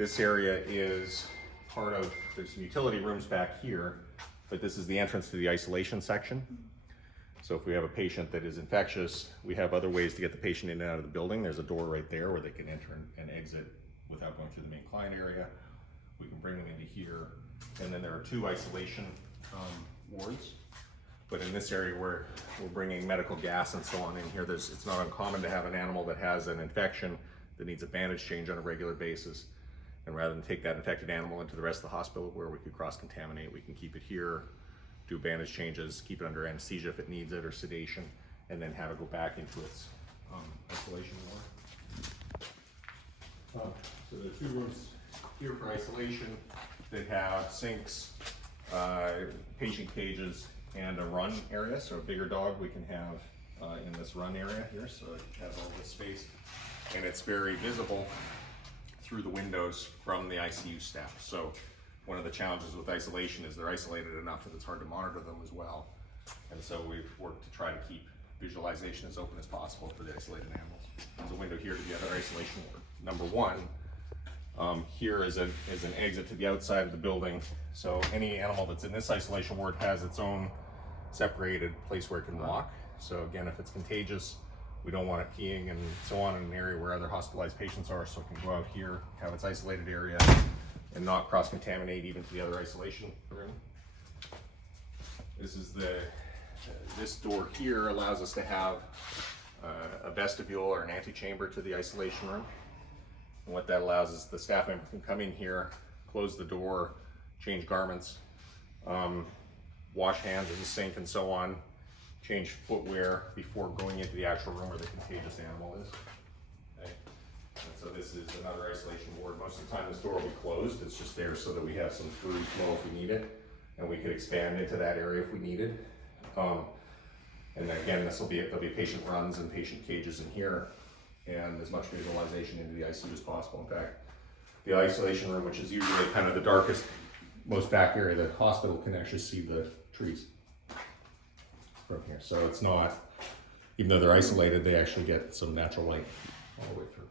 This area is part of, there's some utility rooms back here, but this is the entrance to the isolation section. So if we have a patient that is infectious, we have other ways to get the patient in and out of the building. There's a door right there where they can enter and exit without going through the main client area. We can bring them into here. And then there are 2 isolation wards. But in this area where we're bringing medical gas and so on in here, it's not uncommon to have an animal that has an infection that needs a bandage change on a regular basis. And rather than take that infected animal into the rest of the hospital where we could cross-contaminate, we can keep it here, do bandage changes, keep it under anesthesia if it needs it, or sedation, and then have it go back into its isolation ward. So there are 2 rooms here for isolation that have sinks, patient cages, and a run area. So a bigger dog we can have in this run area here, so it has all this space. And it's very visible through the windows from the ICU staff. So one of the challenges with isolation is they're isolated enough that it's hard to monitor them as well. And so we've worked to try to keep visualization as open as possible for the isolated animals. There's a window here to the other isolation ward. Number 1, here is an exit to the outside of the building. So any animal that's in this isolation ward has its own separated place where it can walk. So again, if it's contagious, we don't want it peeing and so on in an area where other hospitalized patients are, so it can go out here, have its isolated area, and not cross-contaminate even to the other isolation room. This door here allows us to have a vestibule or an antechamber to the isolation room. And what that allows is the staff member can come in here, close the door, change garments, wash hands in the sink and so on, change footwear before going into the actual room where the contagious animal is. Okay. And so this is another isolation ward. Most of the time this door will be closed. It's just there so that we have some free flow if we need it, and we could expand into that area if we needed. And then again, there'll be patient runs and patient cages in here, and as much visualization into the ICU as possible. In fact, the isolation room, which is usually kind of the darkest, most back area of the hospital, can actually see the trees from here. So it's not, even though they're isolated, they actually get some natural light all the way through.